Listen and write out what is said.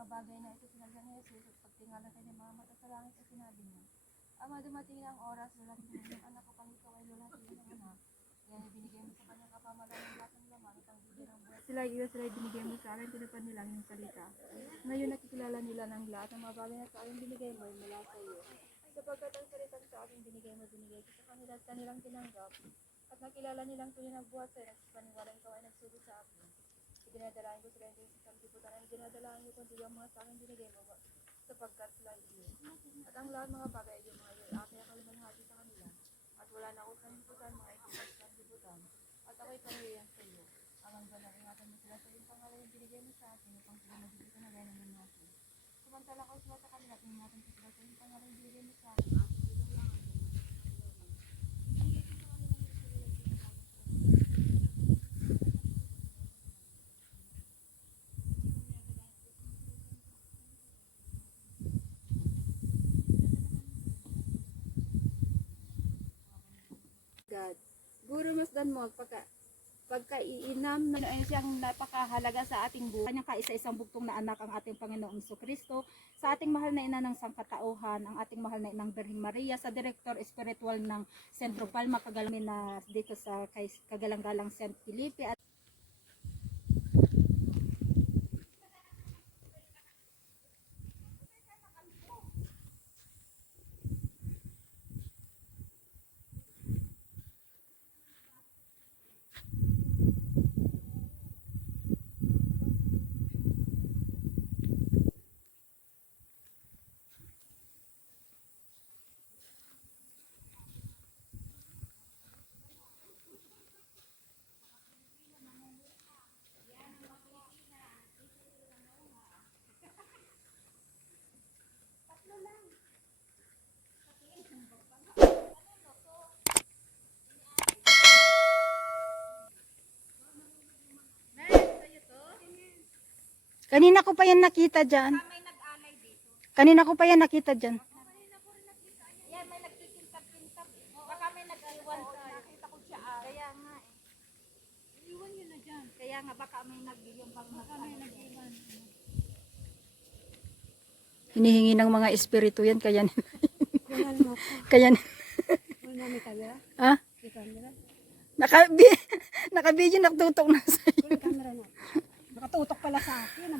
mga bagay na ito sinalya ni Jesus at pagtingala kay mga mata sa langit at sinabi niya, Ama, dumating na ang oras, lulatin mo yung anak ko pang ikaw ay lulatin ng anak. Yan ay binigay mo sa kanyang kapamalan ng lahat ng laman at ang bigyan ng buhay. Sila binigay mo sa akin, tinupad nila ang iyong salita. Ngayon nakikilala nila ng lahat ng mga bagay na sa akin binigay mo ay mula sa iyo. Sapagkat ang salitang sa akin binigay ko sa kanila at kanilang tinanggap. At nakilala nilang tunay ng buhat sa'yo, nagsipaniwala ikaw ay nagsugo sa akin. Iginadalain ko sila hindi sa sanlibutan ay iginadalain ko kundi ang mga sa akin binigay mo sapagkat sila iyo. At ang lahat mga bagay ay yung mga iyo, aking akalumanhati sa kanila. At wala na ako sanlibutan, mga ito sa sanlibutan. At ako'y panahiyan sa iyo. Ang banal ingatan mo sila sa iyong pangalan yung binigay mo sa akin upang sila magiging na gaya naman natin. Samantala ko sila sa kanila at ingatan ko sila sa iyong pangalan yung binigay mo sa akin. God. Guro masdan mo pagkaiinam na ay siyang napakahalaga sa ating buhay. Kanyang kaisa-isang bugtong na anak ang ating Panginoong Jesucristo, sa ating mahal na ina ng sangkatauhan, ang ating mahal na inang Birhen Maria, sa direktor espiritual ng Sentro Palma Kagalang na dito sa Kagalang-galang St. Felipe at kanina ko pa yan nakita dyan. Kanina ko pa yan nakita dyan. Yan, may nagkikintab-kintab. Baka may nag-iwan sa... Nakita ko siya. Kaya nga eh. Iwan yun na dyan. Kaya nga baka may nag-iwan. Baka may nag-iwan. Hinihingi ng mga espiritu yan, kaya Ganyan mo ko. kaya Wala may kamera? ha? May kamera? Nakabidyo, nakatutok na sa'yo. May kamera na. Nakatutok pala sa akin.